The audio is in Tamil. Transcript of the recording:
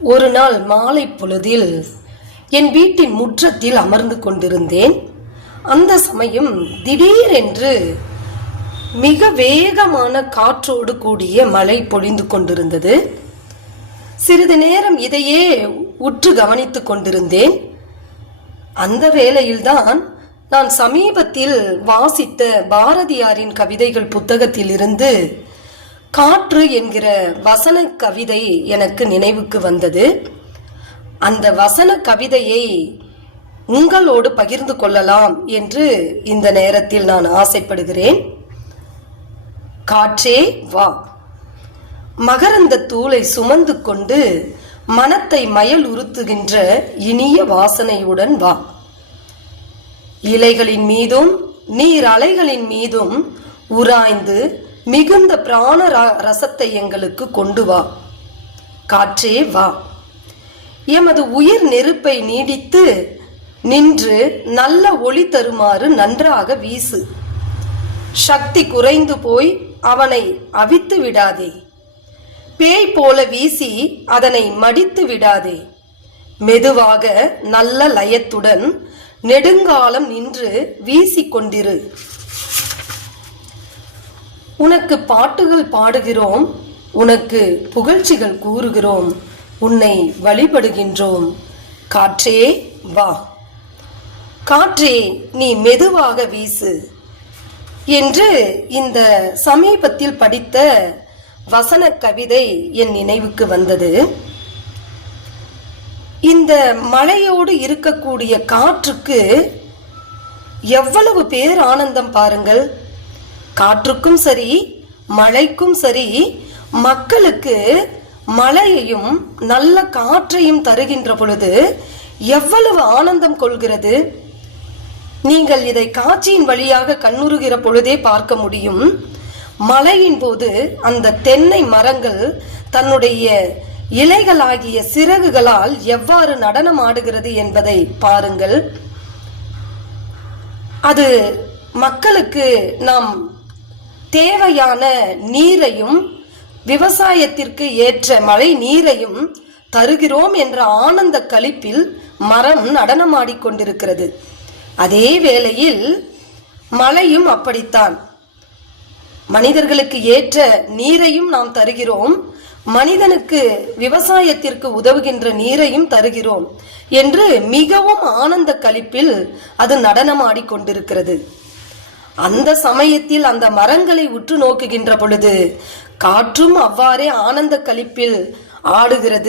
ஒரு நாள் மாலை பொழுதில் என் வீட்டின் முற்றத்தில் அமர்ந்து கொண்டிருந்தேன். அந்த சமயம் திடீரென்று மிக வேகமான காற்றோடு கூடிய மழை பொழிந்து கொண்டிருந்தது. சிறிது நேரம் இதையே உற்று கவனித்துக் கொண்டிருந்தேன். அந்த வேளையில்தான் நான் சமீபத்தில் வாசித்த பாரதியாரின் கவிதைகள் புத்தகத்தில் இருந்து காற்று என்கிற வசன கவிதை எனக்கு நினைவுக்கு வந்தது. அந்த வசன கவிதையை உங்களோடு பகிர்ந்து கொள்ளலாம் என்று இந்த நேரத்தில் நான் ஆசைப்படுகிறேன். காற்றே வா, மகரந்த தூளை சுமந்து கொண்டு மனத்தை மயல் உறுத்துகின்ற இனிய வாசனையுடன் வா. இலைகளின் மீதும் நீர் அலைகளின் மீதும் உராய்ந்து மிகுந்த பிராண ரசத்தை எங்களுக்கு கொண்டு வா. காற்றே வா, எமது உயிர் நெருப்பை நீடித்து நின்று நல்ல ஒளி தருமாறு நன்றாக வீசு. சக்தி குறைந்து போய் அவனை அவித்து விடாதே. பேய் போல வீசி அதனை மடித்து விடாதே. மெதுவாக நல்ல லயத்துடன் நெடுங்காலம் நின்று வீசிக்கொண்டிரு. உனக்கு பாட்டுகள் பாடுகிறோம், உனக்கு புகழ்ச்சிகள் கூறுகிறோம், உன்னை வழிபடுகின்றோம். காற்றே வா, காற்றே நீ மெதுவாக வீசு என்று இந்த சமீபத்தில் படித்த வசன கவிதை என் நினைவுக்கு வந்தது. இந்த மழையோடு இருக்கக்கூடிய காற்றுக்கு எவ்வளவு பேர் ஆனந்தம் பாருங்கள். காற்றுக்கும் சரி மழைக்கும் சரி மக்களுக்கு மழையையும் நல்ல காற்றையும் தருகின்ற பொழுது எவ்வளவு ஆனந்தம் கொள்கிறது. நீங்கள் இதை காட்சியின் வழியாக கண்ணுறுகிற பொழுதே பார்க்க முடியும். மழையின் போது அந்த தென்னை மரங்கள் தன்னுடைய இலைகளாகிய சிறகுகளால் எவ்வாறு நடனம் ஆடுகிறது என்பதை பாருங்கள். அது மக்களுக்கு நாம் தேவையான நீரையும் விவசாயத்திற்கு ஏற்ற மழை நீரையும் தருகிறோம் என்ற ஆனந்த களிப்பில் மரம் நடனமாடிக்கொண்டிருக்கிறது. அதே வேளையில் மழையும் அப்படித்தான். மனிதர்களுக்கு ஏற்ற நீரையும் நாம் தருகிறோம், மனிதனுக்கு விவசாயத்திற்கு உதவுகின்ற நீரையும் தருகிறோம் என்று மிகவும் ஆனந்த களிப்பில் அது நடனமாடிக்கொண்டிருக்கிறது. அந்த சமயத்தில் அந்த மரங்களை உற்று நோக்குகின்ற பொழுது காற்றும் அவ்வாறே ஆனந்த களிப்பில் ஆடுகிறது.